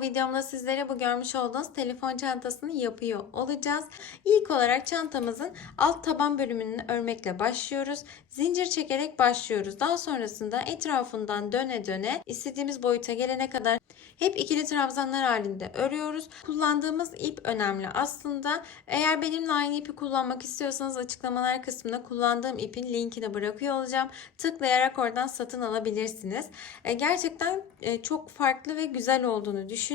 videomda sizlere bu görmüş olduğunuz telefon çantasını yapıyor olacağız. İlk olarak çantamızın alt taban bölümünü örmekle başlıyoruz. Zincir çekerek başlıyoruz. Daha sonrasında etrafından döne döne istediğimiz boyuta gelene kadar hep ikili trabzanlar halinde örüyoruz. Kullandığımız ip önemli aslında. Eğer benimle aynı ipi kullanmak istiyorsanız açıklamalar kısmında kullandığım ipin linkini bırakıyor olacağım. Tıklayarak oradan satın alabilirsiniz. E, Gerçekten e, çok farklı ve güzel olduğunu düşünüyorum.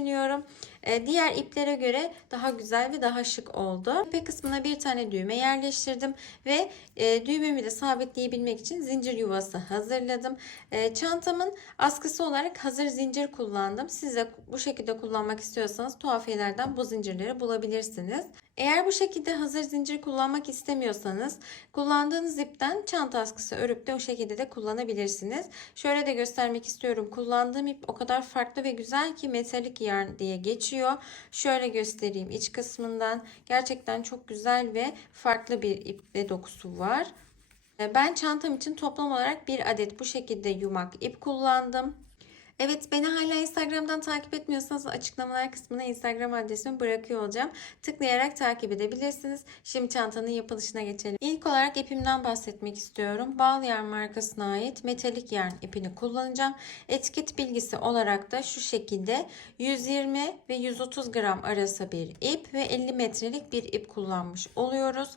E, Diğer iplere göre daha güzel ve daha şık oldu. İpe kısmına bir tane düğme yerleştirdim ve e, düğmemi de sabitleyebilmek için zincir yuvası hazırladım. E, Çantamın askısı olarak hazır zincir kullandım. Siz de bu şekilde kullanmak istiyorsanız tuhafiyelerden bu zincirleri bulabilirsiniz. Eğer bu şekilde hazır zincir kullanmak istemiyorsanız kullandığınız ipten çanta askısı örüp de o şekilde de kullanabilirsiniz. Şöyle de göstermek istiyorum. Kullandığım ip o kadar farklı ve güzel ki metalik yarn diye geçiyor. Şöyle göstereyim iç kısmından. Gerçekten çok güzel ve farklı bir ip ve dokusu var. Ben çantam için toplam olarak bir adet bu şekilde yumak ip kullandım. Evet beni hala Instagram'dan takip etmiyorsanız açıklamalar kısmına Instagram adresimi bırakıyor olacağım. Tıklayarak takip edebilirsiniz. Şimdi çantanın yapılışına geçelim. İlk olarak ipimden bahsetmek istiyorum. Bal yarn markasına ait metalik yarn ipini kullanacağım. Etiket bilgisi olarak da şu şekilde 120 ve 130 gram arası bir ip ve 50 metrelik bir ip kullanmış oluyoruz.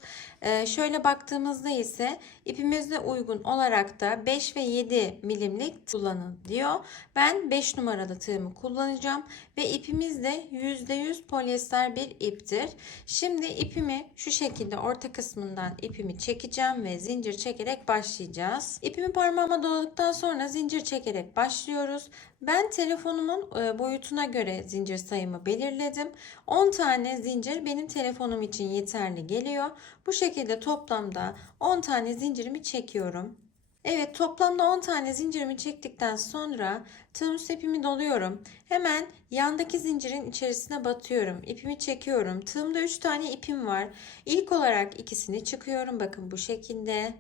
Ee, şöyle baktığımızda ise ipimize uygun olarak da 5 ve 7 milimlik kullanın diyor. Ben 5 numaralı tığımı kullanacağım ve ipimiz de %100 polyester bir iptir. Şimdi ipimi şu şekilde orta kısmından ipimi çekeceğim ve zincir çekerek başlayacağız. İpimi parmağıma doladıktan sonra zincir çekerek başlıyoruz. Ben telefonumun e, boyutuna göre zincir sayımı belirledim. 10 tane zincir benim telefonum için yeterli geliyor. Bu şekilde toplamda 10 tane zincirimi çekiyorum. Evet toplamda 10 tane zincirimi çektikten sonra tığım ipimi doluyorum. Hemen yandaki zincirin içerisine batıyorum. İpimi çekiyorum. Tığımda 3 tane ipim var. İlk olarak ikisini çıkıyorum. Bakın bu şekilde.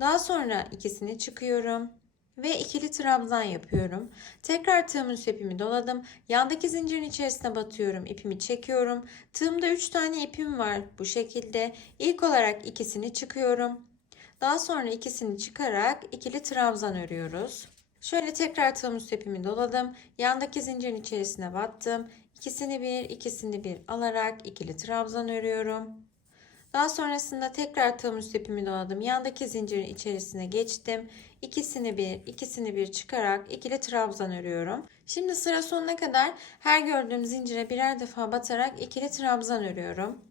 Daha sonra ikisini çıkıyorum ve ikili trabzan yapıyorum. Tekrar tığımın ipimi doladım. Yandaki zincirin içerisine batıyorum. ipimi çekiyorum. Tığımda 3 tane ipim var bu şekilde. İlk olarak ikisini çıkıyorum. Daha sonra ikisini çıkarak ikili trabzan örüyoruz. Şöyle tekrar tığımın ipimi doladım. Yandaki zincirin içerisine battım. İkisini bir, ikisini bir alarak ikili trabzan örüyorum. Daha sonrasında tekrar tığımın ipimi doladım. Yandaki zincirin içerisine geçtim. İkisini bir, ikisini bir çıkarak ikili trabzan örüyorum. Şimdi sıra sonuna kadar her gördüğüm zincire birer defa batarak ikili trabzan örüyorum.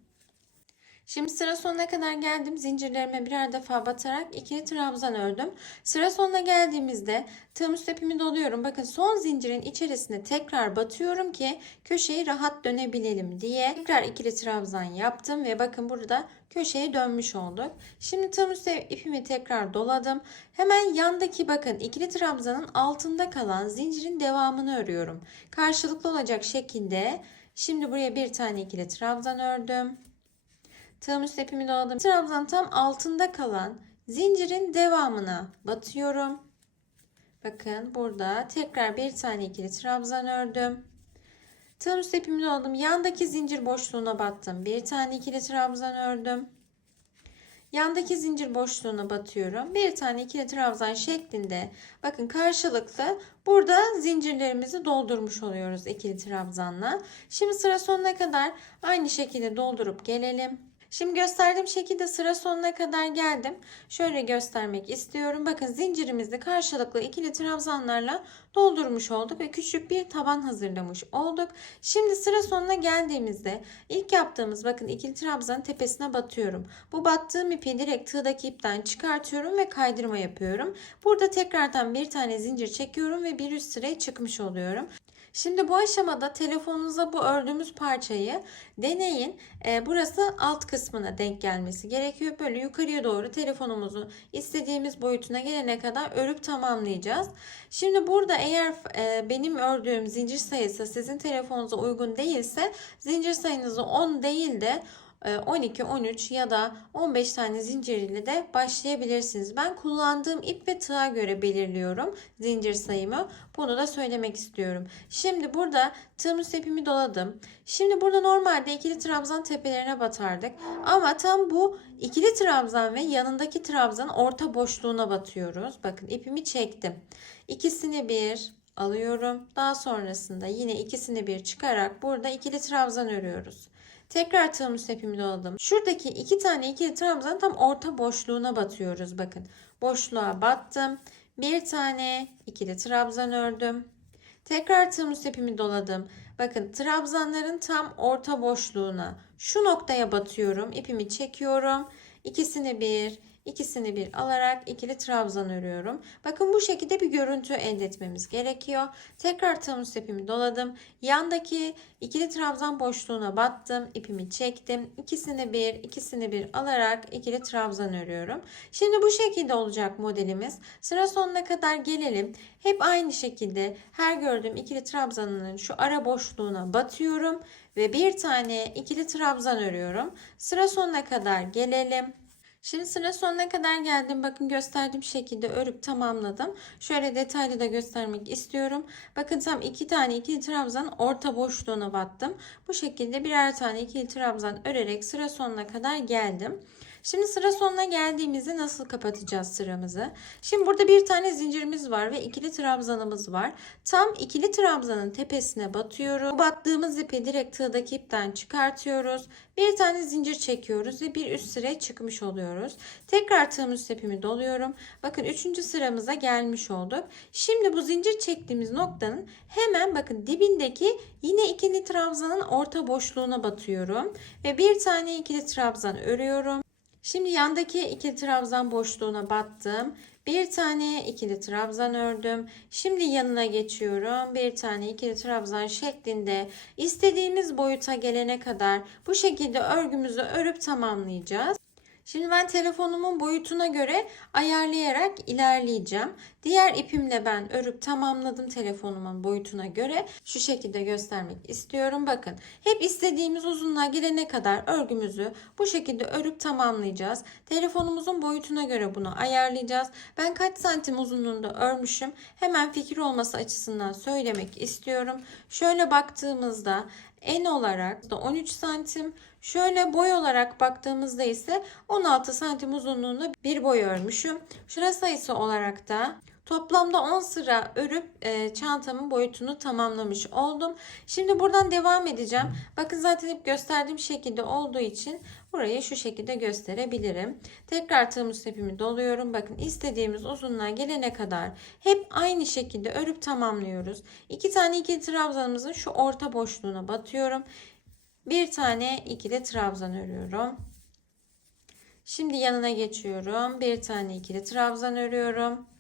Şimdi sıra sonuna kadar geldim. Zincirlerime birer defa batarak ikili trabzan ördüm. Sıra sonuna geldiğimizde tığım ipimi doluyorum. Bakın son zincirin içerisine tekrar batıyorum ki köşeyi rahat dönebilelim diye. Tekrar ikili trabzan yaptım ve bakın burada köşeye dönmüş olduk. Şimdi tığım ipimi tekrar doladım. Hemen yandaki bakın ikili trabzanın altında kalan zincirin devamını örüyorum. Karşılıklı olacak şekilde şimdi buraya bir tane ikili trabzan ördüm. Tığım üst ipimi doladım. Trabzan tam altında kalan zincirin devamına batıyorum. Bakın burada tekrar bir tane ikili trabzan ördüm. Tığım üst ipimi doladım. Yandaki zincir boşluğuna battım. Bir tane ikili trabzan ördüm. Yandaki zincir boşluğuna batıyorum. Bir tane ikili trabzan şeklinde bakın karşılıklı burada zincirlerimizi doldurmuş oluyoruz ikili trabzanla. Şimdi sıra sonuna kadar aynı şekilde doldurup gelelim. Şimdi gösterdiğim şekilde sıra sonuna kadar geldim. Şöyle göstermek istiyorum. Bakın zincirimizi karşılıklı ikili trabzanlarla doldurmuş olduk ve küçük bir taban hazırlamış olduk. Şimdi sıra sonuna geldiğimizde ilk yaptığımız bakın ikili trabzanın tepesine batıyorum. Bu battığım ipi direkt tığdaki ipten çıkartıyorum ve kaydırma yapıyorum. Burada tekrardan bir tane zincir çekiyorum ve bir üst sıraya çıkmış oluyorum. Şimdi bu aşamada telefonunuza bu ördüğümüz parçayı deneyin. E, burası alt kısmına denk gelmesi gerekiyor. Böyle yukarıya doğru telefonumuzu istediğimiz boyutuna gelene kadar örüp tamamlayacağız. Şimdi burada eğer e, benim ördüğüm zincir sayısı sizin telefonunuza uygun değilse zincir sayınızı 10 değil de 12, 13 ya da 15 tane zincir ile de başlayabilirsiniz. Ben kullandığım ip ve tığa göre belirliyorum zincir sayımı. Bunu da söylemek istiyorum. Şimdi burada tığımız ipimi doladım. Şimdi burada normalde ikili trabzan tepelerine batardık. Ama tam bu ikili trabzan ve yanındaki trabzanın orta boşluğuna batıyoruz. Bakın ipimi çektim. İkisini bir alıyorum. Daha sonrasında yine ikisini bir çıkarak burada ikili trabzan örüyoruz. Tekrar tığımız ipimi doladım. Şuradaki iki tane ikili trabzan tam orta boşluğuna batıyoruz. Bakın boşluğa battım. Bir tane ikili trabzan ördüm. Tekrar tığımız ipimi doladım. Bakın trabzanların tam orta boşluğuna şu noktaya batıyorum. İpimi çekiyorum. İkisini bir, ikisini bir alarak ikili trabzan örüyorum. Bakın bu şekilde bir görüntü elde etmemiz gerekiyor. Tekrar tığımız ipimi doladım. Yandaki ikili trabzan boşluğuna battım. ipimi çektim. İkisini bir, ikisini bir alarak ikili trabzan örüyorum. Şimdi bu şekilde olacak modelimiz. Sıra sonuna kadar gelelim. Hep aynı şekilde her gördüğüm ikili trabzanının şu ara boşluğuna batıyorum ve bir tane ikili trabzan örüyorum. Sıra sonuna kadar gelelim. Şimdi sıra sonuna kadar geldim. Bakın gösterdiğim şekilde örüp tamamladım. Şöyle detaylı da göstermek istiyorum. Bakın tam iki tane ikili trabzan orta boşluğuna battım. Bu şekilde birer tane ikili trabzan örerek sıra sonuna kadar geldim. Şimdi sıra sonuna geldiğimizde nasıl kapatacağız sıramızı? Şimdi burada bir tane zincirimiz var ve ikili trabzanımız var. Tam ikili trabzanın tepesine batıyoruz. Bu battığımız ipi direkt tığdaki ipten çıkartıyoruz. Bir tane zincir çekiyoruz ve bir üst sıraya çıkmış oluyoruz. Tekrar tığımız ipimi doluyorum. Bakın üçüncü sıramıza gelmiş olduk. Şimdi bu zincir çektiğimiz noktanın hemen bakın dibindeki yine ikili trabzanın orta boşluğuna batıyorum. Ve bir tane ikili trabzan örüyorum. Şimdi yandaki ikili trabzan boşluğuna battım. Bir tane ikili trabzan ördüm. Şimdi yanına geçiyorum. Bir tane ikili trabzan şeklinde istediğimiz boyuta gelene kadar bu şekilde örgümüzü örüp tamamlayacağız. Şimdi ben telefonumun boyutuna göre ayarlayarak ilerleyeceğim. Diğer ipimle ben örüp tamamladım telefonumun boyutuna göre. Şu şekilde göstermek istiyorum. Bakın hep istediğimiz uzunluğa gelene kadar örgümüzü bu şekilde örüp tamamlayacağız. Telefonumuzun boyutuna göre bunu ayarlayacağız. Ben kaç santim uzunluğunda örmüşüm hemen fikir olması açısından söylemek istiyorum. Şöyle baktığımızda en olarak da 13 santim. Şöyle boy olarak baktığımızda ise 16 santim uzunluğunda bir boy örmüşüm. Şura sayısı olarak da Toplamda 10 sıra örüp e, çantamın boyutunu tamamlamış oldum. Şimdi buradan devam edeceğim. Bakın zaten hep gösterdiğim şekilde olduğu için burayı şu şekilde gösterebilirim. Tekrar tığımız ipimi doluyorum. Bakın istediğimiz uzunluğa gelene kadar hep aynı şekilde örüp tamamlıyoruz. İki tane ikili trabzanımızın şu orta boşluğuna batıyorum. Bir tane ikili trabzan örüyorum. Şimdi yanına geçiyorum. Bir tane ikili trabzan örüyorum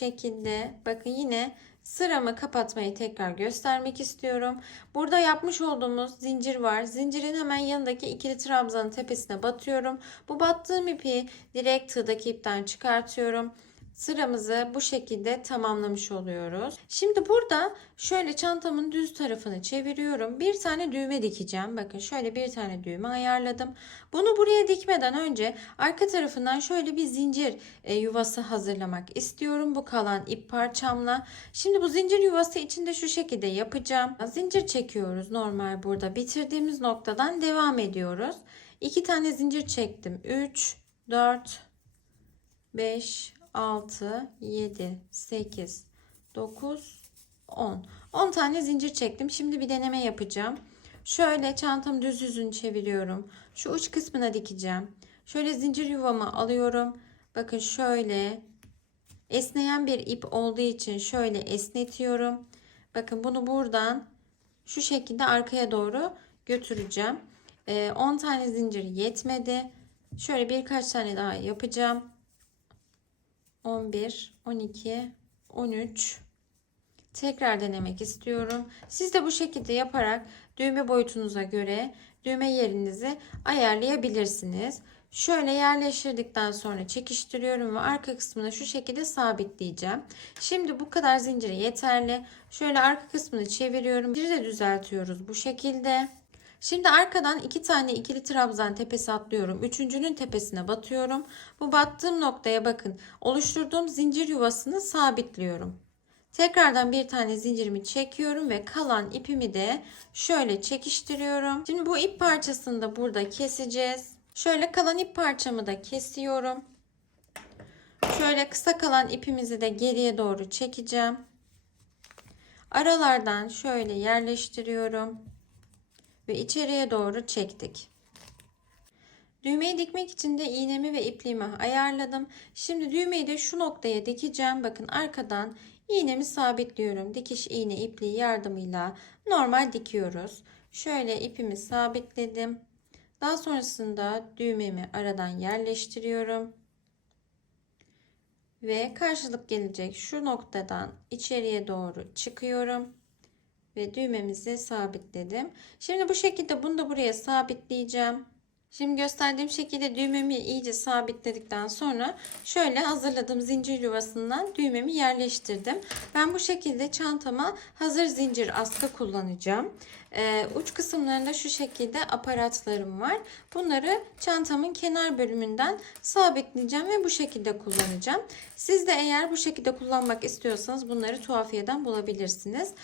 şekilde bakın yine sıramı kapatmayı tekrar göstermek istiyorum. Burada yapmış olduğumuz zincir var. Zincirin hemen yanındaki ikili trabzanın tepesine batıyorum. Bu battığım ipi direkt tığdaki ipten çıkartıyorum sıramızı bu şekilde tamamlamış oluyoruz. Şimdi burada şöyle çantamın düz tarafını çeviriyorum. Bir tane düğme dikeceğim. Bakın şöyle bir tane düğme ayarladım. Bunu buraya dikmeden önce arka tarafından şöyle bir zincir e, yuvası hazırlamak istiyorum. Bu kalan ip parçamla. Şimdi bu zincir yuvası içinde şu şekilde yapacağım. Zincir çekiyoruz normal burada. Bitirdiğimiz noktadan devam ediyoruz. İki tane zincir çektim. 3, 4, 5, 6, 7, 8, 9, 10. 10 tane zincir çektim. Şimdi bir deneme yapacağım. Şöyle çantam düz yüzünü çeviriyorum. Şu uç kısmına dikeceğim. Şöyle zincir yuvamı alıyorum. Bakın şöyle esneyen bir ip olduğu için şöyle esnetiyorum. Bakın bunu buradan şu şekilde arkaya doğru götüreceğim. 10 ee, tane zincir yetmedi. Şöyle birkaç tane daha yapacağım. 11, 12, 13. Tekrar denemek istiyorum. Siz de bu şekilde yaparak düğme boyutunuza göre düğme yerinizi ayarlayabilirsiniz. Şöyle yerleştirdikten sonra çekiştiriyorum ve arka kısmını şu şekilde sabitleyeceğim. Şimdi bu kadar zinciri yeterli. Şöyle arka kısmını çeviriyorum. Bir de düzeltiyoruz bu şekilde. Şimdi arkadan iki tane ikili trabzan tepesi atlıyorum. Üçüncünün tepesine batıyorum. Bu battığım noktaya bakın. Oluşturduğum zincir yuvasını sabitliyorum. Tekrardan bir tane zincirimi çekiyorum ve kalan ipimi de şöyle çekiştiriyorum. Şimdi bu ip parçasını da burada keseceğiz. Şöyle kalan ip parçamı da kesiyorum. Şöyle kısa kalan ipimizi de geriye doğru çekeceğim. Aralardan şöyle yerleştiriyorum ve içeriye doğru çektik. Düğmeyi dikmek için de iğnemi ve ipliğimi ayarladım. Şimdi düğmeyi de şu noktaya dikeceğim. Bakın arkadan iğnemi sabitliyorum. Dikiş iğne ipliği yardımıyla normal dikiyoruz. Şöyle ipimi sabitledim. Daha sonrasında düğmemi aradan yerleştiriyorum. Ve karşılık gelecek şu noktadan içeriye doğru çıkıyorum ve düğmemizi sabitledim. Şimdi bu şekilde bunu da buraya sabitleyeceğim. Şimdi gösterdiğim şekilde düğmemi iyice sabitledikten sonra şöyle hazırladığım zincir yuvasından düğmemi yerleştirdim. Ben bu şekilde çantama hazır zincir askı kullanacağım. Ee, uç kısımlarında şu şekilde aparatlarım var. Bunları çantamın kenar bölümünden sabitleyeceğim ve bu şekilde kullanacağım. Siz de eğer bu şekilde kullanmak istiyorsanız bunları tuhafiyeden bulabilirsiniz.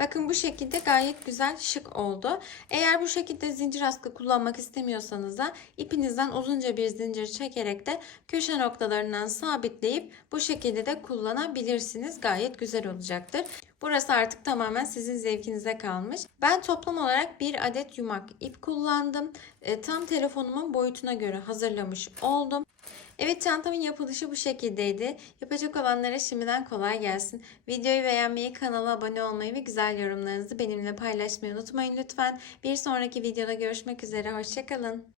Bakın bu şekilde gayet güzel şık oldu. Eğer bu şekilde zincir askı kullanmak istemiyorsanız da ipinizden uzunca bir zincir çekerek de köşe noktalarından sabitleyip bu şekilde de kullanabilirsiniz. Gayet güzel olacaktır. Burası artık tamamen sizin zevkinize kalmış. Ben toplam olarak bir adet yumak ip kullandım. E, tam telefonumun boyutuna göre hazırlamış oldum. Evet çantamın yapılışı bu şekildeydi. Yapacak olanlara şimdiden kolay gelsin. Videoyu beğenmeyi, kanala abone olmayı ve güzel yorumlarınızı benimle paylaşmayı unutmayın lütfen. Bir sonraki videoda görüşmek üzere. Hoşçakalın.